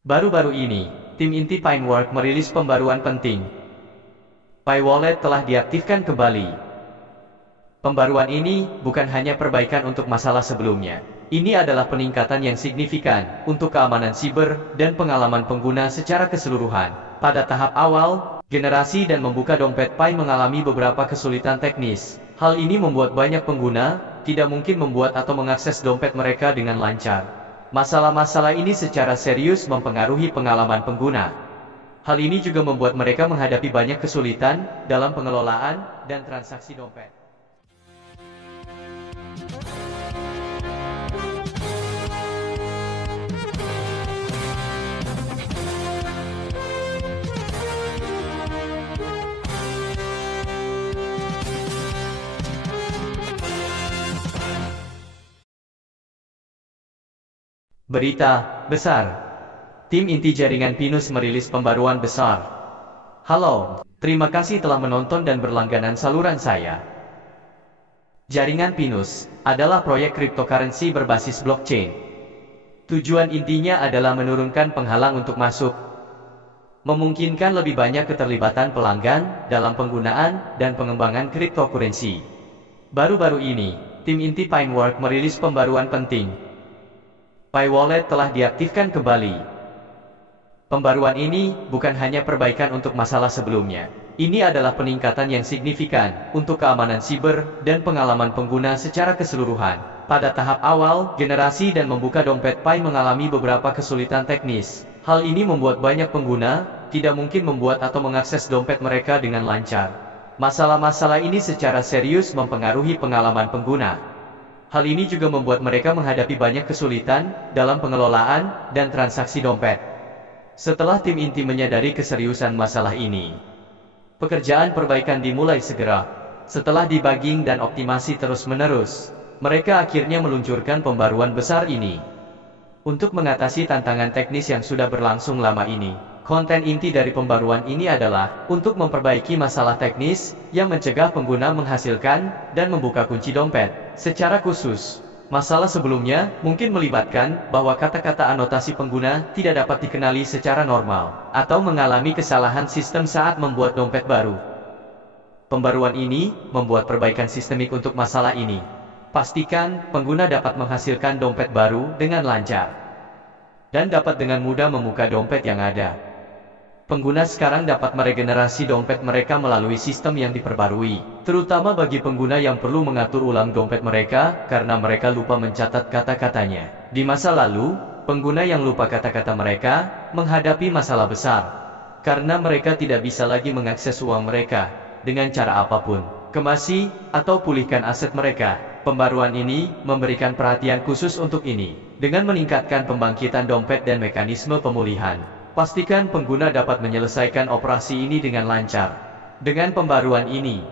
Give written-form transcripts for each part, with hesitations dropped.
Baru-baru ini, tim inti Pineworks merilis pembaruan penting. PiWallet telah diaktifkan kembali. Pembaruan ini bukan hanya perbaikan untuk masalah sebelumnya. Ini adalah peningkatan yang signifikan untuk keamanan siber dan pengalaman pengguna secara keseluruhan. Pada tahap awal, generasi dan membuka dompet Pi mengalami beberapa kesulitan teknis. Hal ini membuat banyak pengguna tidak mungkin membuat atau mengakses dompet mereka dengan lancar. Masalah-masalah ini secara serius mempengaruhi pengalaman pengguna. Hal ini juga membuat mereka menghadapi banyak kesulitan dalam pengelolaan dan transaksi dompet. Berita besar. Tim inti jaringan Pinus merilis pembaruan besar. Halo, terima kasih telah menonton dan berlangganan saluran saya. Jaringan Pinus adalah proyek cryptocurrency berbasis blockchain. Tujuan intinya adalah menurunkan penghalang untuk masuk, memungkinkan lebih banyak keterlibatan pelanggan dalam penggunaan dan pengembangan cryptocurrency. Baru-baru ini, tim inti Pineworks merilis pembaruan penting. PiWallet telah diaktifkan kembali. Pembaruan ini bukan hanya perbaikan untuk masalah sebelumnya. Ini adalah peningkatan yang signifikan untuk keamanan siber dan pengalaman pengguna secara keseluruhan. Pada tahap awal, generasi dan membuka dompet Pi mengalami beberapa kesulitan teknis. Hal ini membuat banyak pengguna tidak mungkin membuat atau mengakses dompet mereka dengan lancar. Masalah-masalah ini secara serius mempengaruhi pengalaman pengguna. Hal ini juga membuat mereka menghadapi banyak kesulitan dalam pengelolaan dan transaksi dompet. Setelah tim inti menyadari keseriusan masalah ini, pekerjaan perbaikan dimulai segera. Setelah debugging dan optimasi terus-menerus, mereka akhirnya meluncurkan pembaruan besar ini. Untuk mengatasi tantangan teknis yang sudah berlangsung lama ini, konten inti dari pembaruan ini adalah untuk memperbaiki masalah teknis yang mencegah pengguna menghasilkan dan membuka kunci dompet. Secara khusus, masalah sebelumnya mungkin melibatkan bahwa kata-kata anotasi pengguna tidak dapat dikenali secara normal, atau mengalami kesalahan sistem saat membuat dompet baru. Pembaruan ini membuat perbaikan sistemik untuk masalah ini. Pastikan pengguna dapat menghasilkan dompet baru dengan lancar, dan dapat dengan mudah membuka dompet yang ada. Pengguna sekarang dapat meregenerasi dompet mereka melalui sistem yang diperbarui, terutama bagi pengguna yang perlu mengatur ulang dompet mereka karena mereka lupa mencatat kata-katanya. Di masa lalu, pengguna yang lupa kata-kata mereka menghadapi masalah besar, karena mereka tidak bisa lagi mengakses uang mereka dengan cara apapun, kemasi atau pulihkan aset mereka. Pembaruan ini memberikan perhatian khusus untuk ini, dengan meningkatkan pembangkitan dompet dan mekanisme pemulihan. Pastikan pengguna dapat menyelesaikan operasi ini dengan lancar. Dengan pembaruan ini,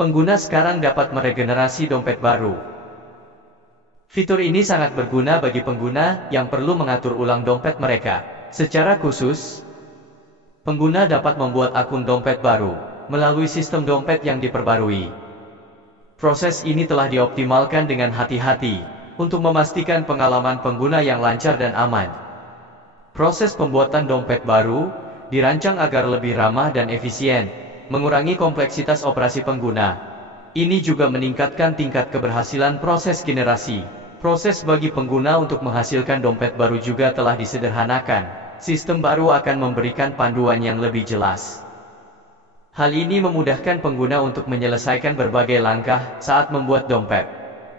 pengguna sekarang dapat meregenerasi dompet baru. Fitur ini sangat berguna bagi pengguna yang perlu mengatur ulang dompet mereka. Secara khusus, pengguna dapat membuat akun dompet baru melalui sistem dompet yang diperbarui. Proses ini telah dioptimalkan dengan hati-hati untuk memastikan pengalaman pengguna yang lancar dan aman. Proses pembuatan dompet baru dirancang agar lebih ramah dan efisien, mengurangi kompleksitas operasi pengguna. Ini juga meningkatkan tingkat keberhasilan proses generasi. Proses bagi pengguna untuk menghasilkan dompet baru juga telah disederhanakan. Sistem baru akan memberikan panduan yang lebih jelas. Hal ini memudahkan pengguna untuk menyelesaikan berbagai langkah saat membuat dompet.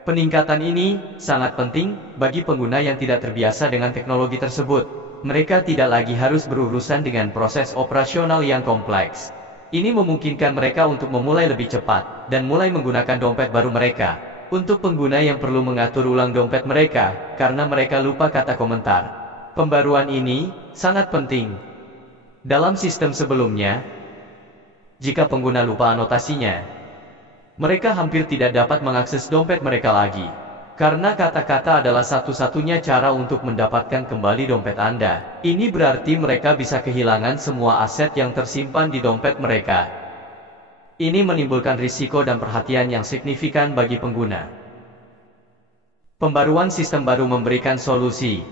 Peningkatan ini sangat penting bagi pengguna yang tidak terbiasa dengan teknologi tersebut. Mereka tidak lagi harus berurusan dengan proses operasional yang kompleks. Ini memungkinkan mereka untuk memulai lebih cepat dan mulai menggunakan dompet baru mereka. Untuk pengguna yang perlu mengatur ulang dompet mereka karena mereka lupa kata komentar, pembaruan ini sangat penting. Dalam sistem sebelumnya, jika pengguna lupa anotasinya, mereka hampir tidak dapat mengakses dompet mereka lagi. Karena kata-kata adalah satu-satunya cara untuk mendapatkan kembali dompet Anda. Ini berarti mereka bisa kehilangan semua aset yang tersimpan di dompet mereka. Ini menimbulkan risiko dan perhatian yang signifikan bagi pengguna. Pembaruan sistem baru memberikan solusi.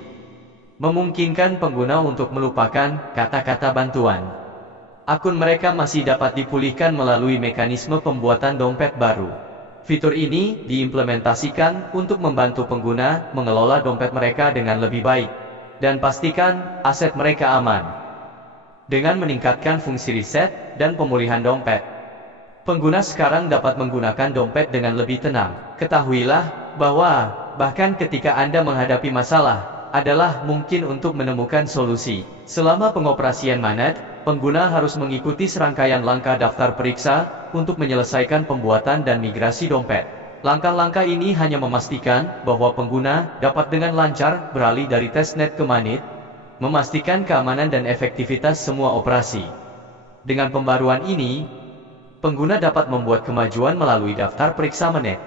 memungkinkan pengguna untuk melupakan kata-kata bantuan. Akun mereka masih dapat dipulihkan melalui mekanisme pembuatan dompet baru. Fitur ini diimplementasikan untuk membantu pengguna mengelola dompet mereka dengan lebih baik dan pastikan aset mereka aman. Dengan meningkatkan fungsi reset dan pemulihan dompet, pengguna sekarang dapat menggunakan dompet dengan lebih tenang. Ketahuilah bahwa bahkan ketika Anda menghadapi masalah, adalah mungkin untuk menemukan solusi. Selama pengoperasian Mainnet, pengguna harus mengikuti serangkaian langkah daftar periksa untuk menyelesaikan pembuatan dan migrasi dompet. Langkah-langkah ini hanya memastikan bahwa pengguna dapat dengan lancar beralih dari testnet ke Mainnet, memastikan keamanan dan efektivitas semua operasi. Dengan pembaruan ini, pengguna dapat membuat kemajuan melalui daftar periksa Mainnet.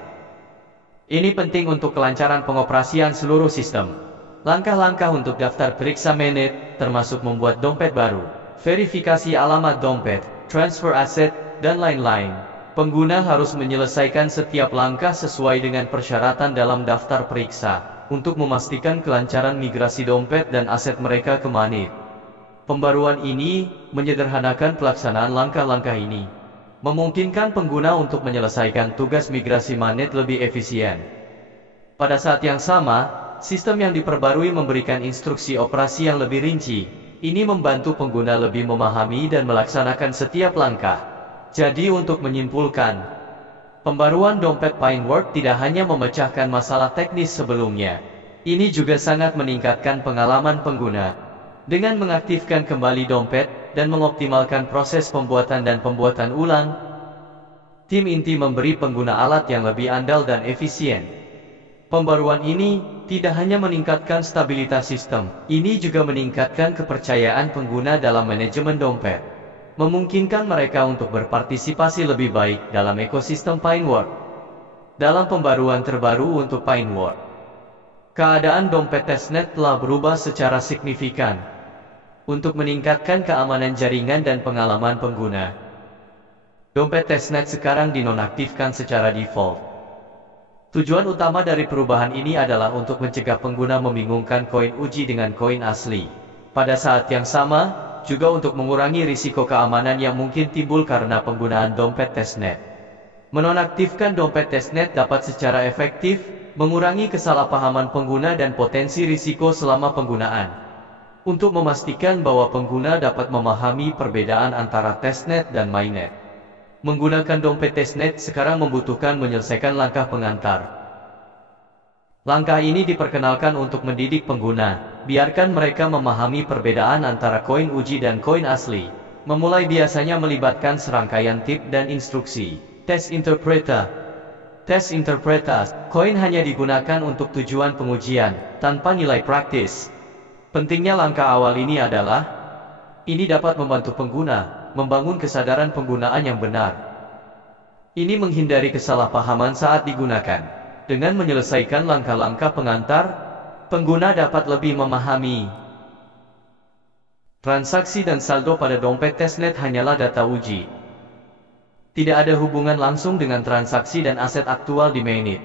Ini penting untuk kelancaran pengoperasian seluruh sistem. Langkah-langkah untuk daftar periksa Mainnet termasuk membuat dompet baru, verifikasi alamat dompet, transfer aset, dan lain-lain. Pengguna harus menyelesaikan setiap langkah sesuai dengan persyaratan dalam daftar periksa untuk memastikan kelancaran migrasi dompet dan aset mereka ke Mainnet. Pembaruan ini menyederhanakan pelaksanaan langkah-langkah ini, memungkinkan pengguna untuk menyelesaikan tugas migrasi Mainnet lebih efisien. Pada saat yang sama, sistem yang diperbarui memberikan instruksi operasi yang lebih rinci. Ini membantu pengguna lebih memahami dan melaksanakan setiap langkah. Jadi untuk menyimpulkan, pembaruan dompet Pineworks tidak hanya memecahkan masalah teknis sebelumnya. Ini juga sangat meningkatkan pengalaman pengguna. Dengan mengaktifkan kembali dompet dan mengoptimalkan proses pembuatan dan pembuatan ulang, tim inti memberi pengguna alat yang lebih andal dan efisien. Pembaruan ini tidak hanya meningkatkan stabilitas sistem, ini juga meningkatkan kepercayaan pengguna dalam manajemen dompet, memungkinkan mereka untuk berpartisipasi lebih baik dalam ekosistem Pineworks. Dalam pembaruan terbaru untuk Pineworks, keadaan dompet testnet telah berubah secara signifikan untuk meningkatkan keamanan jaringan dan pengalaman pengguna. Dompet testnet sekarang dinonaktifkan secara default. Tujuan utama dari perubahan ini adalah untuk mencegah pengguna membingungkan koin uji dengan koin asli. Pada saat yang sama, juga untuk mengurangi risiko keamanan yang mungkin timbul karena penggunaan dompet testnet. Menonaktifkan dompet testnet dapat secara efektif mengurangi kesalahpahaman pengguna dan potensi risiko selama penggunaan. Untuk memastikan bahwa pengguna dapat memahami perbedaan antara testnet dan Mainnet, menggunakan dompet testnet sekarang membutuhkan menyelesaikan langkah pengantar. Langkah ini diperkenalkan untuk mendidik pengguna, biarkan mereka memahami perbedaan antara koin uji dan koin asli. Memulai biasanya melibatkan serangkaian tip dan instruksi. Test interpreter. Test interpreter, koin hanya digunakan untuk tujuan pengujian, tanpa nilai praktis. Pentingnya langkah awal ini adalah, ini dapat membantu pengguna membangun kesadaran penggunaan yang benar. Ini menghindari kesalahpahaman saat digunakan. Dengan menyelesaikan langkah-langkah pengantar, pengguna dapat lebih memahami. Transaksi dan saldo pada dompet testnet hanyalah data uji. Tidak ada hubungan langsung dengan transaksi dan aset aktual di Mainnet.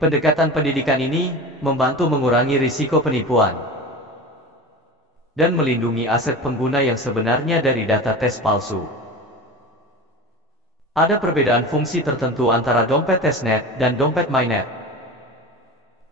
Pendekatan pendidikan ini membantu mengurangi risiko penipuan dan melindungi aset pengguna yang sebenarnya dari data tes palsu. Ada perbedaan fungsi tertentu antara dompet testnet dan dompet Mainnet,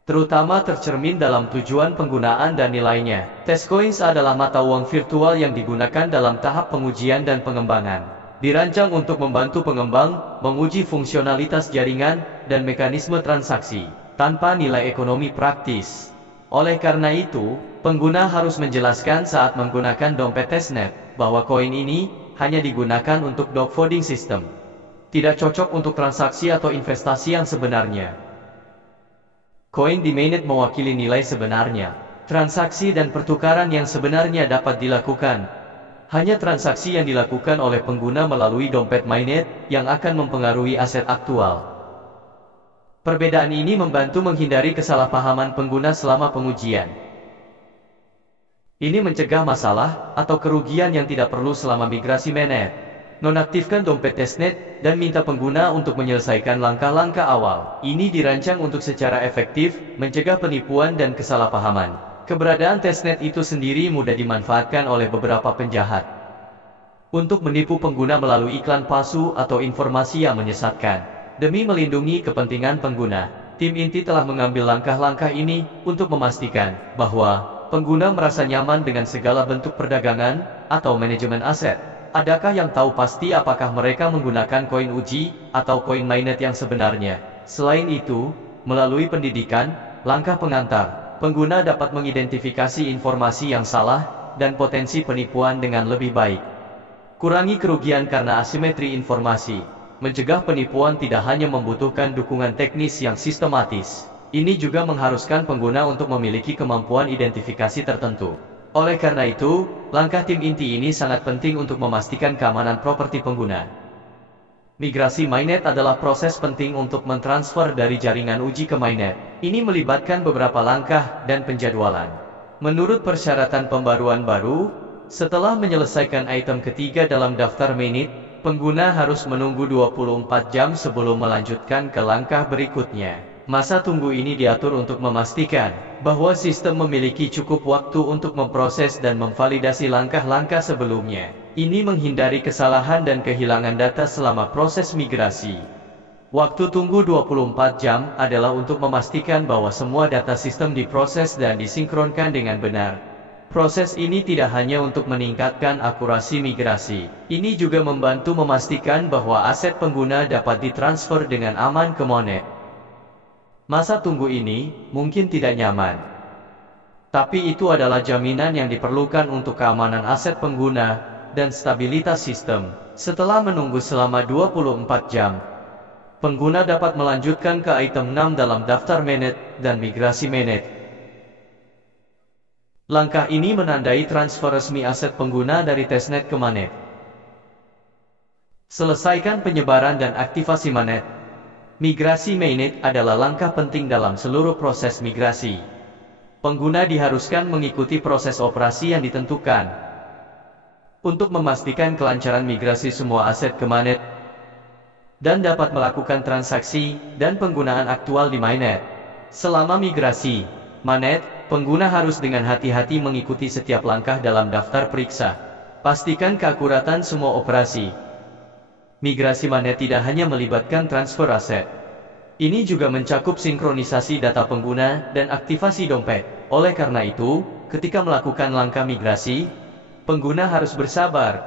terutama tercermin dalam tujuan penggunaan dan nilainya. Testcoins adalah mata uang virtual yang digunakan dalam tahap pengujian dan pengembangan. Dirancang untuk membantu pengembang menguji fungsionalitas jaringan dan mekanisme transaksi tanpa nilai ekonomi praktis. Oleh karena itu, pengguna harus menjelaskan saat menggunakan dompet testnet bahwa koin ini hanya digunakan untuk dog fooding system, tidak cocok untuk transaksi atau investasi yang sebenarnya. Koin di Mainnet mewakili nilai sebenarnya. Transaksi dan pertukaran yang sebenarnya dapat dilakukan hanya transaksi yang dilakukan oleh pengguna melalui dompet Mainnet yang akan mempengaruhi aset aktual. Perbedaan ini membantu menghindari kesalahpahaman pengguna selama pengujian. Ini mencegah masalah atau kerugian yang tidak perlu selama migrasi Mainnet. Nonaktifkan dompet testnet dan minta pengguna untuk menyelesaikan langkah-langkah awal. Ini dirancang untuk secara efektif mencegah penipuan dan kesalahpahaman. Keberadaan testnet itu sendiri mudah dimanfaatkan oleh beberapa penjahat untuk menipu pengguna melalui iklan palsu atau informasi yang menyesatkan. Demi melindungi kepentingan pengguna, tim inti telah mengambil langkah-langkah ini untuk memastikan bahwa pengguna merasa nyaman dengan segala bentuk perdagangan atau manajemen aset. Adakah yang tahu pasti apakah mereka menggunakan koin uji atau koin mainnet yang sebenarnya? Selain itu, melalui pendidikan, langkah pengantar, pengguna dapat mengidentifikasi informasi yang salah dan potensi penipuan dengan lebih baik. Kurangi kerugian karena asimetri informasi. Mencegah penipuan tidak hanya membutuhkan dukungan teknis yang sistematis. Ini juga mengharuskan pengguna untuk memiliki kemampuan identifikasi tertentu. Oleh karena itu, langkah tim inti ini sangat penting untuk memastikan keamanan properti pengguna. Migrasi mainnet adalah proses penting untuk mentransfer dari jaringan uji ke mainnet. Ini melibatkan beberapa langkah dan penjadwalan. Menurut persyaratan pembaruan baru, setelah menyelesaikan item ketiga dalam daftar mainnet, pengguna harus menunggu 24 jam sebelum melanjutkan ke langkah berikutnya. Masa tunggu ini diatur untuk memastikan bahwa sistem memiliki cukup waktu untuk memproses dan memvalidasi langkah-langkah sebelumnya. Ini menghindari kesalahan dan kehilangan data selama proses migrasi. Waktu tunggu 24 jam adalah untuk memastikan bahwa semua data sistem diproses dan disinkronkan dengan benar. Proses ini tidak hanya untuk meningkatkan akurasi migrasi. Ini juga membantu memastikan bahwa aset pengguna dapat ditransfer dengan aman ke mainnet. Masa tunggu ini mungkin tidak nyaman, tapi itu adalah jaminan yang diperlukan untuk keamanan aset pengguna dan stabilitas sistem. Setelah menunggu selama 24 jam, pengguna dapat melanjutkan ke item 6 dalam daftar mainnet dan migrasi mainnet. Langkah ini menandai transfer resmi aset pengguna dari testnet ke mainnet. Selesaikan penyebaran dan aktivasi mainnet. Migrasi mainnet adalah langkah penting dalam seluruh proses migrasi. Pengguna diharuskan mengikuti proses operasi yang ditentukan untuk memastikan kelancaran migrasi semua aset ke mainnet dan dapat melakukan transaksi dan penggunaan aktual di mainnet. Selama migrasi mainnet, pengguna harus dengan hati-hati mengikuti setiap langkah dalam daftar periksa. Pastikan keakuratan semua operasi. Migrasi mainnet tidak hanya melibatkan transfer aset. Ini juga mencakup sinkronisasi data pengguna dan aktivasi dompet. Oleh karena itu, ketika melakukan langkah migrasi, pengguna harus bersabar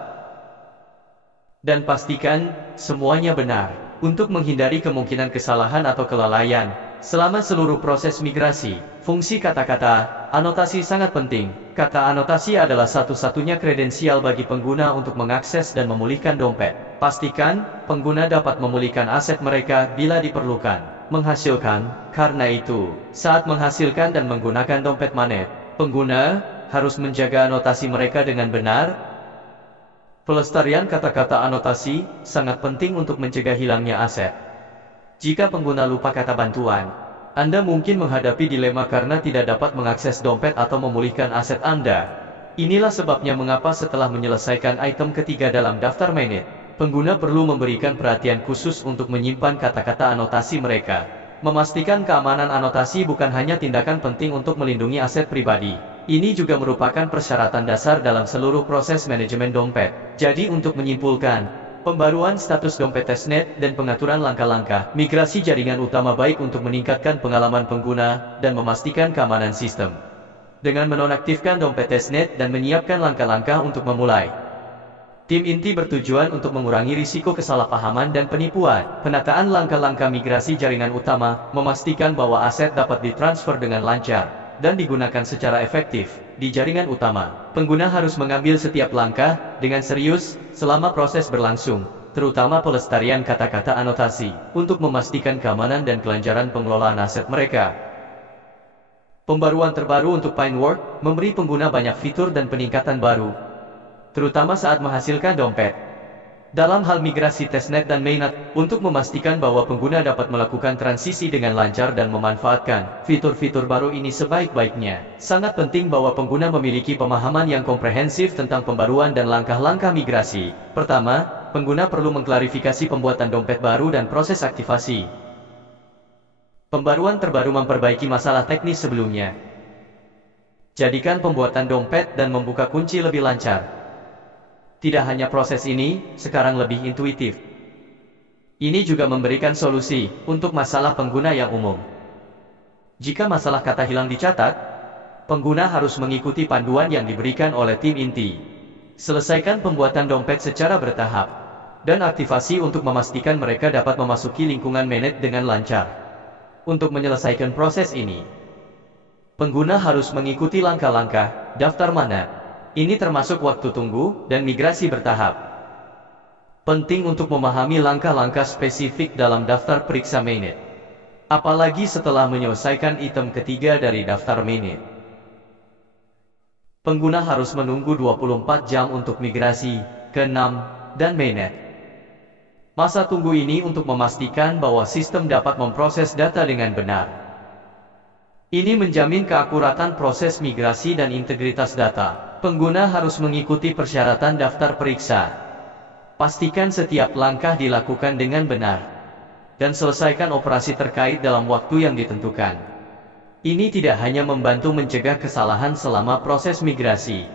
dan pastikan semuanya benar untuk menghindari kemungkinan kesalahan atau kelalaian. Selama seluruh proses migrasi, fungsi kata-kata anotasi sangat penting. Kata anotasi adalah satu-satunya kredensial bagi pengguna untuk mengakses dan memulihkan dompet. Pastikan pengguna dapat memulihkan aset mereka bila diperlukan. Menghasilkan, karena itu, saat menghasilkan dan menggunakan dompet mainnet, pengguna harus menjaga anotasi mereka dengan benar. Pelestarian kata-kata anotasi sangat penting untuk mencegah hilangnya aset. Jika pengguna lupa kata bantuan, Anda mungkin menghadapi dilema karena tidak dapat mengakses dompet atau memulihkan aset Anda. Inilah sebabnya mengapa setelah menyelesaikan item ketiga dalam daftar mainnet, pengguna perlu memberikan perhatian khusus untuk menyimpan kata-kata anotasi mereka. Memastikan keamanan anotasi bukan hanya tindakan penting untuk melindungi aset pribadi. Ini juga merupakan persyaratan dasar dalam seluruh proses manajemen dompet. Jadi untuk menyimpulkan, pembaruan status dompet testnet dan pengaturan langkah-langkah migrasi jaringan utama baik untuk meningkatkan pengalaman pengguna dan memastikan keamanan sistem. Dengan menonaktifkan dompet testnet dan menyiapkan langkah-langkah untuk memulai, tim inti bertujuan untuk mengurangi risiko kesalahpahaman dan penipuan. Penataan langkah-langkah migrasi jaringan utama memastikan bahwa aset dapat ditransfer dengan lancar dan digunakan secara efektif di jaringan utama. Pengguna harus mengambil setiap langkah dengan serius selama proses berlangsung, terutama pelestarian kata-kata anotasi, untuk memastikan keamanan dan kelancaran pengelolaan aset mereka. Pembaruan terbaru untuk Pineworks memberi pengguna banyak fitur dan peningkatan baru, terutama saat menghasilkan dompet. Dalam hal migrasi testnet dan mainnet, untuk memastikan bahwa pengguna dapat melakukan transisi dengan lancar dan memanfaatkan fitur-fitur baru ini sebaik-baiknya, sangat penting bahwa pengguna memiliki pemahaman yang komprehensif tentang pembaruan dan langkah-langkah migrasi. Pertama, pengguna perlu mengklarifikasi pembuatan dompet baru dan proses aktivasi. Pembaruan terbaru memperbaiki masalah teknis sebelumnya. Jadikan pembuatan dompet dan membuka kunci lebih lancar. Tidak hanya proses ini, sekarang lebih intuitif. Ini juga memberikan solusi untuk masalah pengguna yang umum. Jika masalah kata hilang dicatat, pengguna harus mengikuti panduan yang diberikan oleh tim inti. Selesaikan pembuatan dompet secara bertahap, dan aktivasi untuk memastikan mereka dapat memasuki lingkungan manage dengan lancar. Untuk menyelesaikan proses ini, pengguna harus mengikuti langkah-langkah daftar mana. Ini termasuk waktu tunggu dan migrasi bertahap. Penting untuk memahami langkah-langkah spesifik dalam daftar periksa mainnet, apalagi setelah menyelesaikan item ketiga dari daftar mainnet. Pengguna harus menunggu 24 jam untuk migrasi ke 6 dan mainnet. Masa tunggu ini untuk memastikan bahwa sistem dapat memproses data dengan benar. Ini menjamin keakuratan proses migrasi dan integritas data. Pengguna harus mengikuti persyaratan daftar periksa. Pastikan setiap langkah dilakukan dengan benar, dan selesaikan operasi terkait dalam waktu yang ditentukan. Ini tidak hanya membantu mencegah kesalahan selama proses migrasi.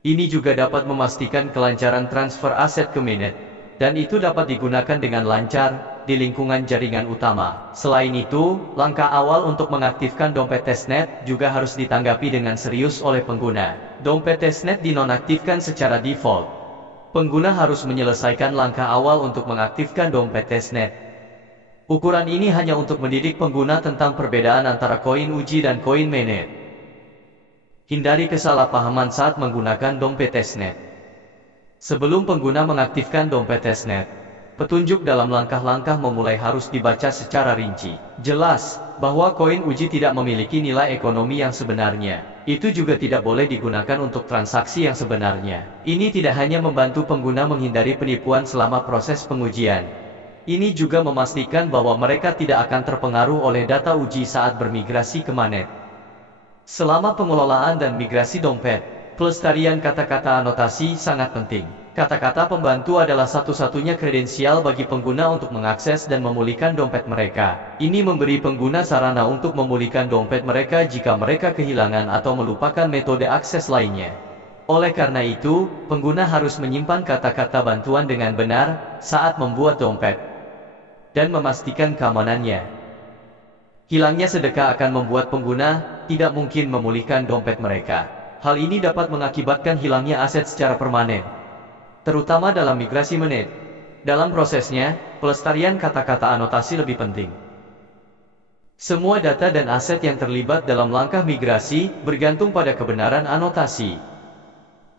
Ini juga dapat memastikan kelancaran transfer aset ke mainnet, dan itu dapat digunakan dengan lancar di lingkungan jaringan utama. Selain itu, langkah awal untuk mengaktifkan dompet testnet juga harus ditanggapi dengan serius oleh pengguna. Dompet testnet dinonaktifkan secara default. Pengguna harus menyelesaikan langkah awal untuk mengaktifkan dompet testnet. Ukuran ini hanya untuk mendidik pengguna tentang perbedaan antara koin uji dan koin mainnet. Hindari kesalahpahaman saat menggunakan dompet testnet. Sebelum pengguna mengaktifkan dompet testnet, petunjuk dalam langkah-langkah memulai harus dibaca secara rinci. Jelas bahwa koin uji tidak memiliki nilai ekonomi yang sebenarnya. Itu juga tidak boleh digunakan untuk transaksi yang sebenarnya. Ini tidak hanya membantu pengguna menghindari penipuan selama proses pengujian. Ini juga memastikan bahwa mereka tidak akan terpengaruh oleh data uji saat bermigrasi ke mainnet. Selama pengelolaan dan migrasi dompet, pelestarian kata-kata anotasi sangat penting. Kata-kata pembantu adalah satu-satunya kredensial bagi pengguna untuk mengakses dan memulihkan dompet mereka. Ini memberi pengguna sarana untuk memulihkan dompet mereka jika mereka kehilangan atau melupakan metode akses lainnya. Oleh karena itu, pengguna harus menyimpan kata-kata bantuan dengan benar saat membuat dompet, dan memastikan keamanannya. Hilangnya sedekah akan membuat pengguna tidak mungkin memulihkan dompet mereka. Hal ini dapat mengakibatkan hilangnya aset secara permanen, terutama dalam migrasi mainnet. Dalam prosesnya, pelestarian kata-kata anotasi lebih penting. Semua data dan aset yang terlibat dalam langkah migrasi bergantung pada kebenaran anotasi.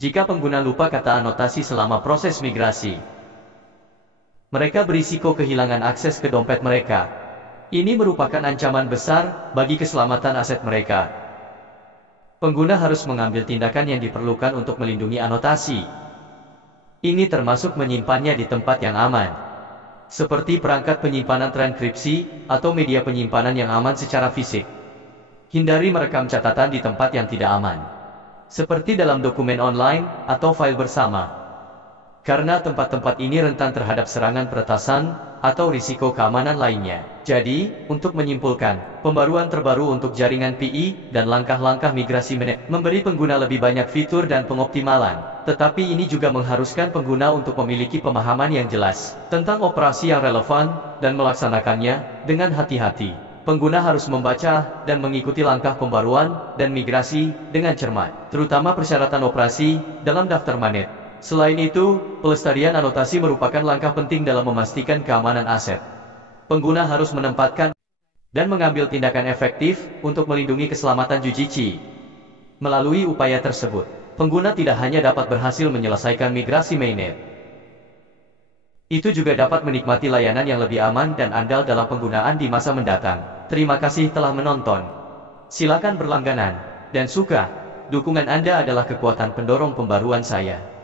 Jika pengguna lupa kata anotasi selama proses migrasi, mereka berisiko kehilangan akses ke dompet mereka. Ini merupakan ancaman besar bagi keselamatan aset mereka. Pengguna harus mengambil tindakan yang diperlukan untuk melindungi anotasi. Ini termasuk menyimpannya di tempat yang aman, seperti perangkat penyimpanan transkripsi atau media penyimpanan yang aman secara fisik. Hindari merekam catatan di tempat yang tidak aman, seperti dalam dokumen online atau file bersama, karena tempat-tempat ini rentan terhadap serangan peretasan atau risiko keamanan lainnya. Jadi, untuk menyimpulkan, pembaruan terbaru untuk jaringan PI dan langkah-langkah migrasi mainnet memberi pengguna lebih banyak fitur dan pengoptimalan. Tetapi ini juga mengharuskan pengguna untuk memiliki pemahaman yang jelas tentang operasi yang relevan dan melaksanakannya dengan hati-hati. Pengguna harus membaca dan mengikuti langkah pembaruan dan migrasi dengan cermat, terutama persyaratan operasi dalam daftar mainnet. Selain itu, pelestarian anotasi merupakan langkah penting dalam memastikan keamanan aset. Pengguna harus menempatkan dan mengambil tindakan efektif untuk melindungi keselamatan Jujici. Melalui upaya tersebut, pengguna tidak hanya dapat berhasil menyelesaikan migrasi mainnet, itu juga dapat menikmati layanan yang lebih aman dan andal dalam penggunaan di masa mendatang. Terima kasih telah menonton. Silakan berlangganan dan suka. Dukungan Anda adalah kekuatan pendorong pembaruan saya.